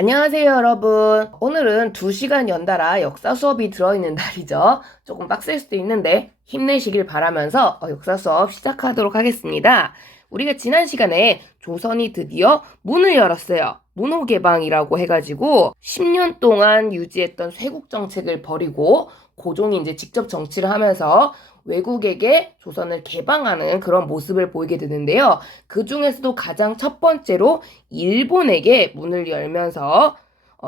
안녕하세요, 여러분. 오늘은 2시간 연달아 역사 수업이 들어있는 날이죠. 조금 빡셀 수도 있는데 힘내시길 바라면서 역사 수업 시작하도록 하겠습니다. 우리가 지난 시간에 조선이 드디어 문을 열었어요. 문호개방이라고 해가지고 10년 동안 유지했던 쇄국 정책을 버리고 고종이 이제 직접 정치를 하면서 외국에게 조선을 개방하는 그런 모습을 보이게 되는데요. 그 중에서도 가장 첫 번째로 일본에게 문을 열면서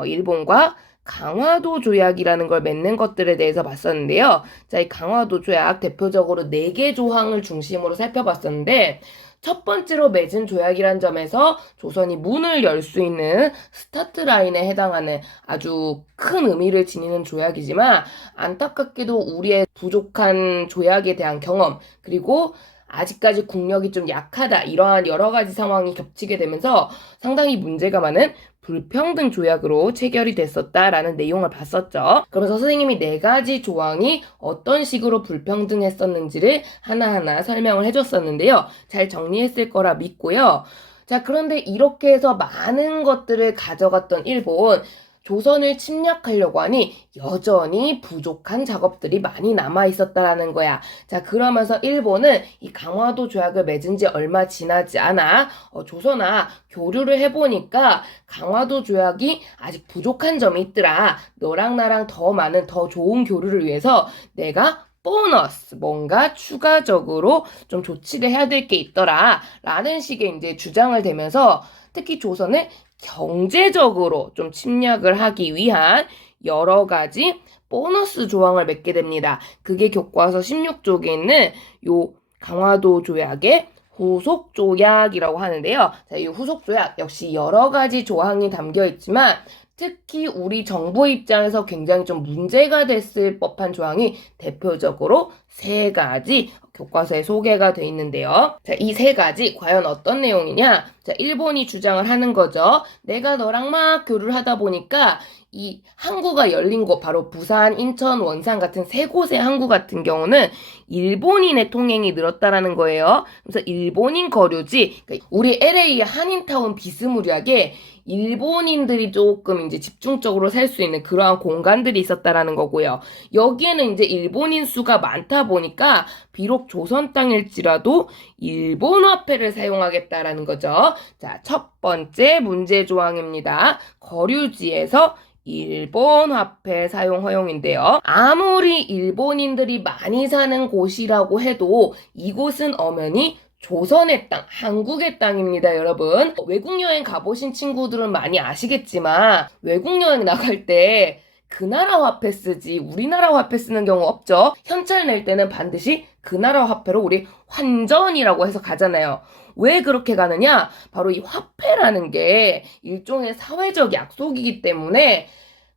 일본과 강화도 조약이라는 걸 맺는 것들에 대해서 봤었는데요. 자, 이 강화도 조약 대표적으로 4개 조항을 중심으로 살펴봤었는데 첫 번째로 맺은 조약이란 점에서 조선이 문을 열 수 있는 스타트 라인에 해당하는 아주 큰 의미를 지니는 조약이지만 안타깝게도 우리의 부족한 조약에 대한 경험 그리고 아직까지 국력이 좀 약하다 이러한 여러 가지 상황이 겹치게 되면서 상당히 문제가 많은 불평등 조약으로 체결이 됐었다라는 내용을 봤었죠. 그러면서 선생님이 4가지 조항이 어떤 식으로 불평등했었는지를 하나하나 설명을 해줬었는데요. 잘 정리했을 거라 믿고요. 자, 그런데 이렇게 해서 많은 것들을 가져갔던 일본, 조선을 침략하려고 하니 여전히 부족한 작업들이 많이 남아 있었다라는 거야. 자, 그러면서 일본은 이 강화도 조약을 맺은 지 얼마 지나지 않아 조선아 교류를 해보니까 강화도 조약이 아직 부족한 점이 있더라. 너랑 나랑 더 많은 더 좋은 교류를 위해서 내가 보너스, 뭔가 추가적으로 좀 조치를 해야 될 게 있더라. 라는 식의 이제 주장을 대면서 특히 조선을 경제적으로 좀 침략을 하기 위한 여러 가지 보너스 조항을 맺게 됩니다. 그게 교과서 16쪽에 있는 요 강화도 조약의 후속 조약이라고 하는데요. 자, 이 후속 조약 역시 여러 가지 조항이 담겨 있지만 특히 우리 정부 입장에서 굉장히 좀 문제가 됐을 법한 조항이 대표적으로 3가지 교과서에 소개가 돼 있는데요. 자, 이 3가지 과연 어떤 내용이냐? 자, 일본이 주장을 하는 거죠. 내가 너랑 막 교류를 하다 보니까 이 항구가 열린 곳, 바로 부산, 인천, 원산 같은 3곳의 항구 같은 경우는 일본인의 통행이 늘었다라는 거예요. 그래서 일본인 거류지, 그러니까 우리 LA 한인타운 비스무리하게 일본인들이 조금 이제 집중적으로 살 수 있는 그러한 공간들이 있었다라는 거고요. 여기에는 이제 일본인 수가 많다 보니까 비록 조선 땅일지라도 일본 화폐를 사용하겠다라는 거죠. 자, 첫 번째 문제 조항입니다. 거류지에서 일본 화폐 사용 허용인데요. 아무리 일본인들이 많이 사는 곳이라고 해도 이곳은 엄연히 조선의 땅, 한국의 땅입니다, 여러분. 외국 여행 가보신 친구들은 많이 아시겠지만 외국 여행 나갈 때 그 나라 화폐 쓰지 우리나라 화폐 쓰는 경우 없죠. 현찰 낼 때는 반드시 그 나라 화폐로 우리 환전이라고 해서 가잖아요. 왜 그렇게 가느냐? 바로 이 화폐라는 게 일종의 사회적 약속이기 때문에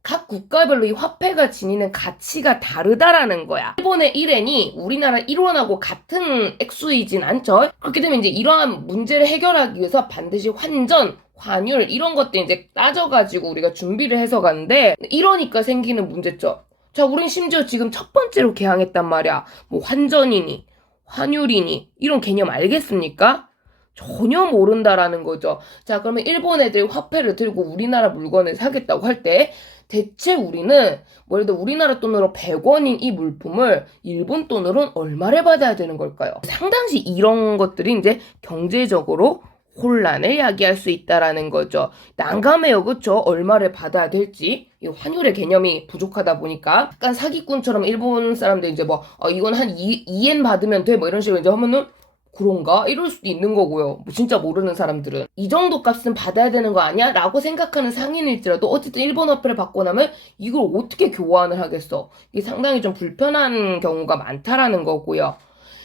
각 국가별로 이 화폐가 지니는 가치가 다르다라는 거야. 일본의 1엔이 우리나라 1원하고 같은 액수이진 않죠. 그렇게 되면 이제 이러한 문제를 해결하기 위해서 반드시 환전, 환율 이런 것들 이제 따져가지고 우리가 준비를 해서 가는데 이러니까 생기는 문제점. 자, 우린 심지어 지금 첫 번째로 개항했단 말이야. 뭐 환전이니, 환율이니 이런 개념 알겠습니까? 전혀 모른다라는 거죠. 자, 그러면 일본 애들 화폐를 들고 우리나라 물건을 사겠다고 할 때 대체 우리는 뭐 예를 들어 우리나라 돈으로 100원인 이 물품을 일본 돈으로는 얼마를 받아야 되는 걸까요? 상당히 이런 것들이 이제 경제적으로 혼란을 야기할 수 있다라는 거죠. 난감해요, 그쵸? 얼마를 받아야 될지. 이 환율의 개념이 부족하다 보니까 약간 사기꾼처럼 일본 사람들 이제 뭐 이건 한 2엔 받으면 돼? 뭐 이런 식으로 이제 하면은 그런가? 이럴 수도 있는 거고요. 뭐 진짜 모르는 사람들은 이 정도 값은 받아야 되는 거 아니야? 라고 생각하는 상인일지라도 어쨌든 일본 화폐를 받고 나면 이걸 어떻게 교환을 하겠어? 이게 상당히 좀 불편한 경우가 많다라는 거고요.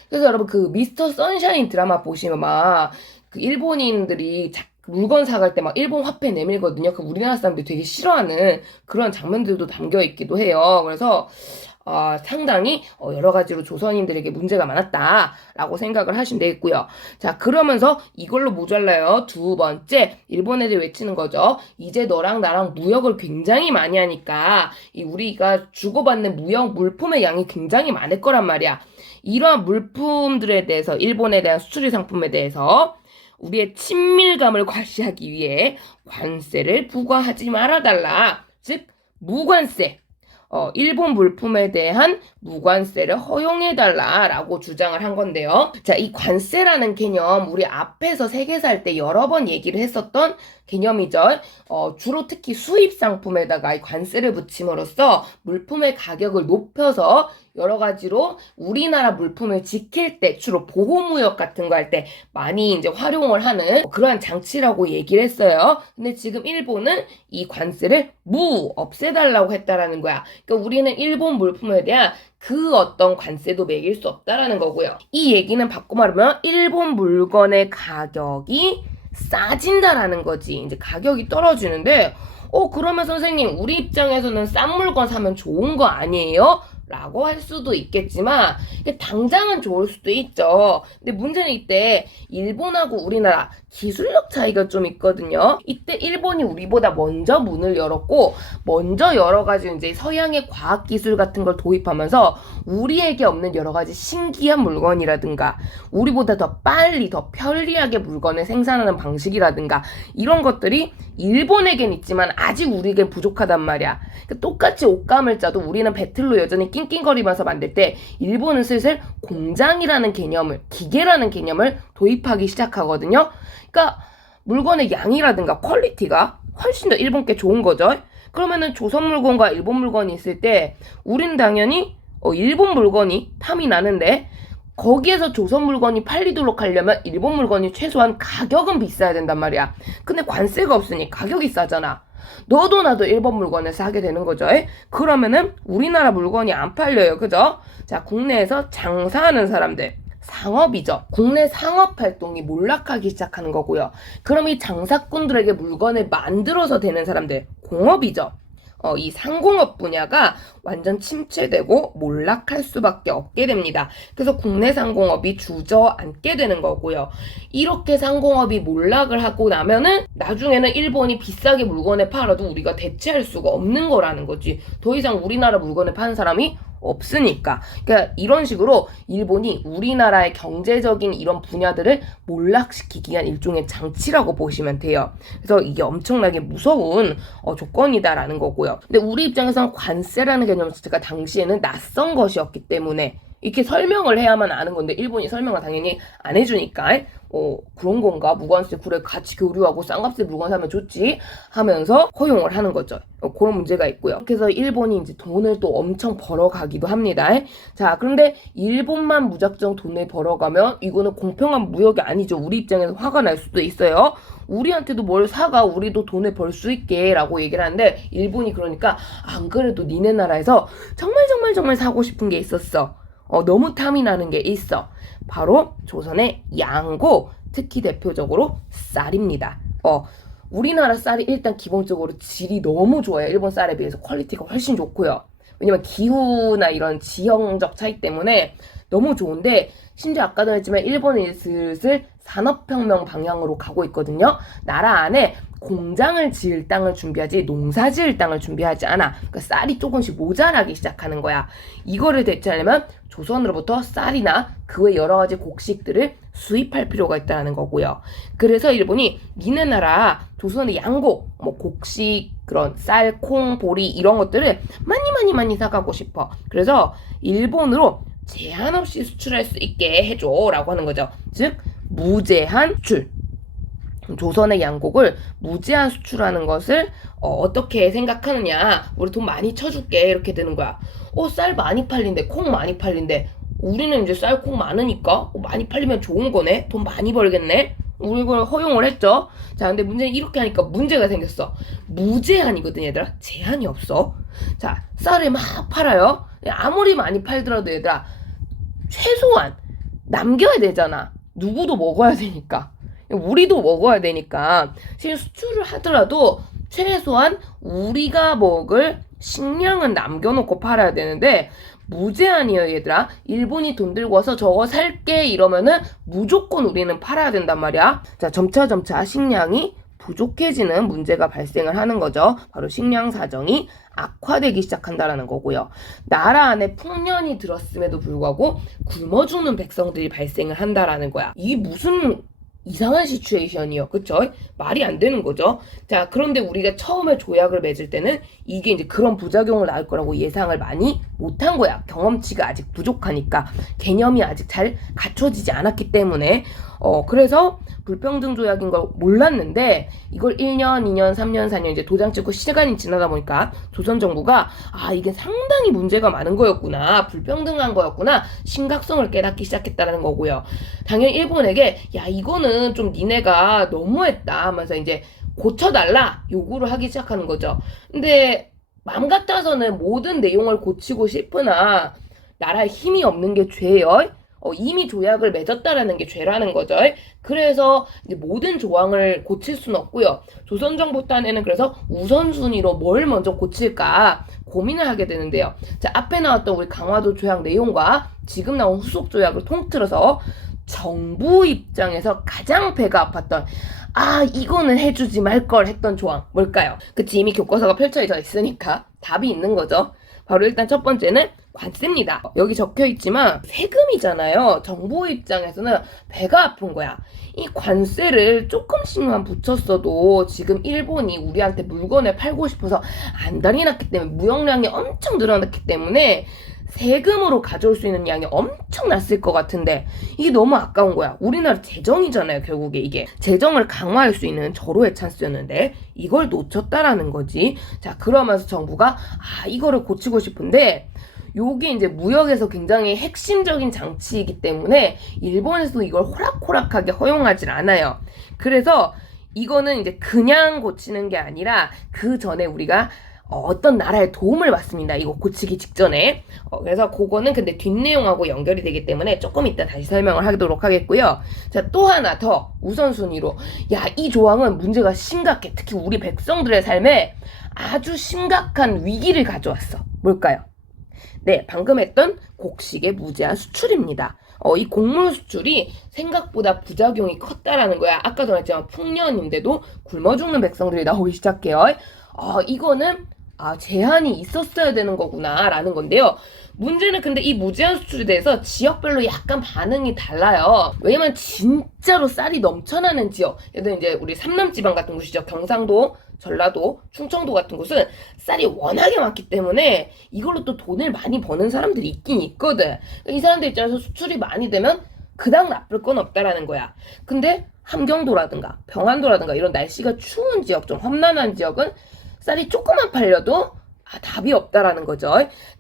그래서 여러분 그 미스터 선샤인 드라마 보시면 막 그 일본인들이 물건 사갈 때 막 일본 화폐 내밀거든요. 그 우리나라 사람들이 되게 싫어하는 그런 장면들도 담겨 있기도 해요. 그래서 상당히 여러 가지로 조선인들에게 문제가 많았다라고 생각을 하시면 되겠고요. 자, 그러면서 이걸로 모자라요. 2번째, 일본 애들 외치는 거죠. 이제 너랑 나랑 무역을 굉장히 많이 하니까 우리가 주고받는 무역 물품의 양이 굉장히 많을 거란 말이야. 이러한 물품들에 대해서 일본에 대한 수출입 상품에 대해서 우리의 친밀감을 과시하기 위해 관세를 부과하지 말아달라. 즉 무관세. 일본 물품에 대한 무관세를 허용해달라라고 주장을 한 건데요. 자, 이 관세라는 개념 우리 앞에서 세계사 할 때 여러 번 얘기를 했었던 개념이죠. 주로 특히 수입 상품에다가 이 관세를 붙임으로써 물품의 가격을 높여서 여러 가지로 우리나라 물품을 지킬 때 주로 보호무역 같은 거 할 때 많이 이제 활용을 하는 그러한 장치라고 얘기를 했어요. 근데 지금 일본은 이 관세를 없애달라고 했다라는 거야. 그러니까 우리는 일본 물품에 대한 그 어떤 관세도 매길 수 없다라는 거고요. 이 얘기는 바꿔 말하면 일본 물건의 가격이 싸진다라는 거지. 이제 가격이 떨어지는데 그러면 선생님 우리 입장에서는 싼 물건 사면 좋은 거 아니에요? 라고 할 수도 있겠지만 당장은 좋을 수도 있죠. 근데 문제는 이때 일본하고 우리나라 기술력 차이가 좀 있거든요. 이때 일본이 우리보다 먼저 문을 열었고 먼저 여러 가지 이제 서양의 과학 기술 같은 걸 도입하면서 우리에게 없는 여러 가지 신기한 물건이라든가 우리보다 더 빨리 더 편리하게 물건을 생산하는 방식이라든가 이런 것들이 일본에겐 있지만 아직 우리에겐 부족하단 말이야. 똑같이 옷감을 짜도 우리는 배틀로 여전히 낑낑거리면서 만들 때 일본은 슬슬 공장이라는 개념을 기계라는 개념을 도입하기 시작하거든요. 그러니까 물건의 양이라든가 퀄리티가 훨씬 더 일본 게 좋은 거죠. 그러면은 조선 물건과 일본 물건이 있을 때 우린 당연히 일본 물건이 탐이 나는데 거기에서 조선 물건이 팔리도록 하려면 일본 물건이 최소한 가격은 비싸야 된단 말이야. 근데 관세가 없으니 가격이 싸잖아. 너도 나도 일본 물건을 사게 되는 거죠. 그러면은 우리나라 물건이 안 팔려요. 그죠? 자, 국내에서 장사하는 사람들. 상업이죠. 국내 상업 활동이 몰락하기 시작하는 거고요. 그럼 이 장사꾼들에게 물건을 만들어서 되는 사람들. 공업이죠. 이 상공업 분야가 완전 침체되고 몰락할 수밖에 없게 됩니다. 그래서 국내 상공업이 주저앉게 되는 거고요. 이렇게 상공업이 몰락을 하고 나면은 나중에는 일본이 비싸게 물건을 팔아도 우리가 대체할 수가 없는 거라는 거지. 더 이상 우리나라 물건을 파는 사람이 없으니까. 그러니까 이런 식으로 일본이 우리나라의 경제적인 이런 분야들을 몰락시키기 위한 일종의 장치라고 보시면 돼요. 그래서 이게 엄청나게 무서운 조건이다라는 거고요. 근데 우리 입장에서는 관세라는 개념 자체가 당시에는 낯선 것이었기 때문에 이렇게 설명을 해야만 아는 건데 일본이 설명을 당연히 안 해주니까 그런 건가? 무관세 그래 같이 교류하고 싼값에 물건 사면 좋지 하면서 허용을 하는 거죠. 그런 문제가 있고요. 그래서 일본이 이제 돈을 또 엄청 벌어가기도 합니다. 자, 그런데 일본만 무작정 돈을 벌어가면 이거는 공평한 무역이 아니죠. 우리 입장에서 화가 날 수도 있어요. 우리한테도 뭘 사가 우리도 돈을 벌 수 있게 라고 얘기를 하는데 일본이 그러니까 안 그래도 니네 나라에서 정말 사고 싶은 게 있었어. 너무 탐이 나는 게 있어. 바로 조선의 양고, 특히 대표적으로 쌀입니다. 우리나라 쌀이 일단 기본적으로 질이 너무 좋아요. 일본 쌀에 비해서 퀄리티가 훨씬 좋고요. 왜냐면 기후나 이런 지형적 차이 때문에 너무 좋은데 심지어 아까도 했지만 일본이 슬슬 산업혁명 방향으로 가고 있거든요. 나라 안에 공장을 지을 땅을 준비하지 농사 지을 땅을 준비하지 않아. 그러니까 쌀이 조금씩 모자라기 시작하는 거야. 이거를 대체하려면 조선으로부터 쌀이나 그 외 여러 가지 곡식들을 수입할 필요가 있다는 거고요. 그래서 일본이 니네 나라 조선의 양곡, 곡식, 그런 쌀, 콩, 보리 이런 것들을 많이 사가고 싶어. 그래서 일본으로 제한 없이 수출할 수 있게 해줘라고 하는 거죠. 즉 무제한 수출. 조선의 양곡을 무제한 수출하는 것을 어떻게 생각하느냐. 우리 돈 많이 쳐줄게 이렇게 되는 거야. 쌀 많이 팔린대. 콩 많이 팔린대. 우리는 이제 쌀, 콩 많으니까 많이 팔리면 좋은 거네. 돈 많이 벌겠네. 우리 이걸 허용을 했죠. 자, 근데 문제는 이렇게 하니까 문제가 생겼어. 무제한이거든 얘들아. 제한이 없어. 자, 쌀을 막 팔아요. 아무리 많이 팔더라도 얘들아 최소한 남겨야 되잖아. 누구도 먹어야 되니까. 우리도 먹어야 되니까 지금 수출을 하더라도 최소한 우리가 먹을 식량은 남겨놓고 팔아야 되는데 무제한이에요 얘들아. 일본이 돈 들고 와서 저거 살게 이러면은 무조건 우리는 팔아야 된단 말이야. 자, 점차 식량이 부족해지는 문제가 발생을 하는 거죠. 바로 식량 사정이 악화되기 시작한다라는 거고요. 나라 안에 풍년이 들었음에도 불구하고 굶어 죽는 백성들이 발생을 한다라는 거야. 이게 무슨 이상한 시츄에이션이요. 그쵸? 말이 안 되는 거죠. 자, 그런데 우리가 처음에 조약을 맺을 때는 이게 이제 그런 부작용을 낳을 거라고 예상을 많이 못한 거야. 경험치가 아직 부족하니까. 개념이 아직 잘 갖춰지지 않았기 때문에. 그래서 불평등 조약인 걸 몰랐는데 이걸 1년, 2년, 3년, 4년 이제 도장 찍고 시간이 지나다 보니까 조선 정부가 이게 상당히 문제가 많은 거였구나. 불평등한 거였구나. 심각성을 깨닫기 시작했다는 거고요. 당연히 일본에게 야 이거는 좀 니네가 너무했다 하면서 이제 고쳐달라 요구를 하기 시작하는 거죠. 근데 맘 같아서는 모든 내용을 고치고 싶으나 나라에 힘이 없는 게 죄예요. 이미 조약을 맺었다라는 게 죄라는 거죠. 그래서 이제 모든 조항을 고칠 수는 없고요. 조선 정부 딴에는 그래서 우선순위로 뭘 먼저 고칠까 고민을 하게 되는데요. 자, 앞에 나왔던 우리 강화도 조약 내용과 지금 나온 후속 조약을 통틀어서 정부 입장에서 가장 배가 아팠던 이거는 해주지 말 걸 했던 조항 뭘까요? 그치, 이미 교과서가 펼쳐져 있으니까 답이 있는 거죠. 바로 일단 첫 번째는 관세입니다. 여기 적혀 있지만 세금이잖아요. 정부 입장에서는 배가 아픈 거야. 이 관세를 조금씩만 붙였어도 지금 일본이 우리한테 물건을 팔고 싶어서 안달이 났기 때문에 무역량이 엄청 늘어났기 때문에 세금으로 가져올 수 있는 양이 엄청 났을 것 같은데 이게 너무 아까운 거야. 우리나라 재정이잖아요. 결국에 이게 재정을 강화할 수 있는 절호의 찬스였는데 이걸 놓쳤다라는 거지. 자, 그러면서 정부가 이거를 고치고 싶은데 요게 이제 무역에서 굉장히 핵심적인 장치이기 때문에 일본에서도 이걸 호락호락하게 허용하질 않아요. 그래서 이거는 이제 그냥 고치는 게 아니라 그 전에 우리가 어떤 나라의 도움을 받습니다. 이거 고치기 직전에. 그래서 그거는 근데 뒷내용하고 연결이 되기 때문에 조금 이따 다시 설명을 하도록 하겠고요. 자, 또 하나 더 우선순위로. 이 조항은 문제가 심각해. 특히 우리 백성들의 삶에 아주 심각한 위기를 가져왔어. 뭘까요? 네, 방금 했던 곡식의 무제한 수출입니다. 이 곡물 수출이 생각보다 부작용이 컸다라는 거야. 아까 전했지만 풍년인데도 굶어 죽는 백성들이 나오기 시작해요. 이거는 제한이 있었어야 되는 거구나 라는 건데요. 문제는 근데 이 무제한 수출에 대해서 지역별로 약간 반응이 달라요. 왜냐면 진짜로 쌀이 넘쳐나는 지역, 예를 들어 이제 우리 삼남지방 같은 곳이죠. 경상도, 전라도, 충청도 같은 곳은 쌀이 워낙에 많기 때문에 이걸로 또 돈을 많이 버는 사람들이 있긴 있거든. 이 사람들 입장에서 수출이 많이 되면 그닥 나쁠 건 없다라는 거야. 근데 함경도라든가 병안도라든가 이런 날씨가 추운 지역, 좀 험난한 지역은 쌀이 조금만 팔려도 답이 없다라는 거죠.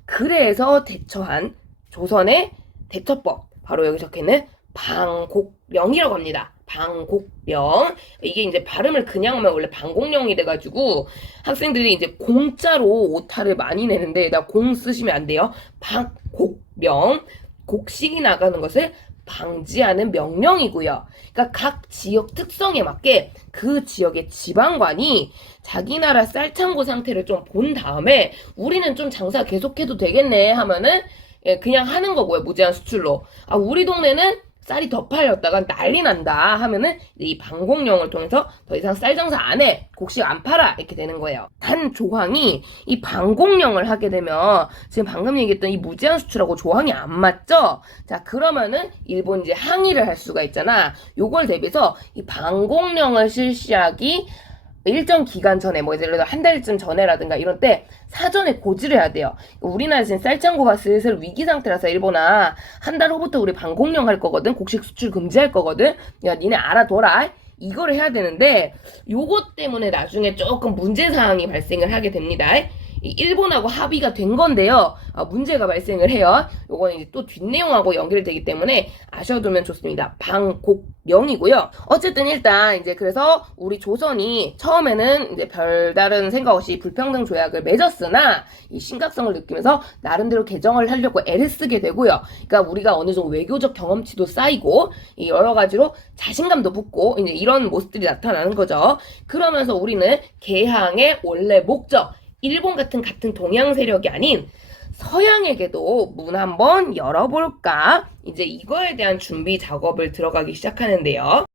그래서 대처한 조선의 대처법, 바로 여기 적혀있는 방곡령이라고 합니다. 방곡령. 이게 이제 발음을 그냥 하면 원래 방곡령이 돼가지고 학생들이 이제 공짜로 오타를 많이 내는데 나 공 쓰시면 안 돼요. 방곡령. 곡식이 나가는 것을 방지하는 명령이고요. 그러니까 각 지역 특성에 맞게 그 지역의 지방관이 자기 나라 쌀창고 상태를 좀 본 다음에 우리는 좀 장사 계속해도 되겠네 하면은 그냥 하는 거고요. 무제한 수출로. 우리 동네는 쌀이 더 팔렸다가 난리 난다 하면은 이 방공령을 통해서 더 이상 쌀 장사 안 해. 곡식 안 팔아. 이렇게 되는 거예요. 단 조항이 이 방공령을 하게 되면 지금 방금 얘기했던 이 무제한 수출하고 조항이 안 맞죠? 자, 그러면은 일본 이제 항의를 할 수가 있잖아. 요걸 대비해서 이 방공령을 실시하기 일정 기간 전에, 예를 들어 한 달쯤 전에라든가 이런 때 사전에 고지를 해야 돼요. 우리나라 지금 쌀창고가 슬슬 위기 상태라서 일본아, 한 달 후부터 우리 방공령 할 거거든. 곡식 수출 금지할 거거든. 야, 니네 알아둬라. 이거를 해야 되는데 요것 때문에 나중에 조금 문제사항이 발생을 하게 됩니다. 일본하고 합의가 된 건데요. 문제가 발생을 해요. 요거는 이제 또 뒷내용하고 연결되기 때문에 아셔두면 좋습니다. 방곡령이고요. 어쨌든 일단 이제 그래서 우리 조선이 처음에는 이제 별다른 생각 없이 불평등 조약을 맺었으나 이 심각성을 느끼면서 나름대로 개정을 하려고 애를 쓰게 되고요. 그러니까 우리가 어느 정도 외교적 경험치도 쌓이고 이 여러 가지로 자신감도 붙고 이제 이런 모습들이 나타나는 거죠. 그러면서 우리는 개항의 원래 목적, 일본 같은 동양 세력이 아닌 서양에게도 문 한번 열어볼까? 이제 이거에 대한 준비 작업을 들어가기 시작하는데요.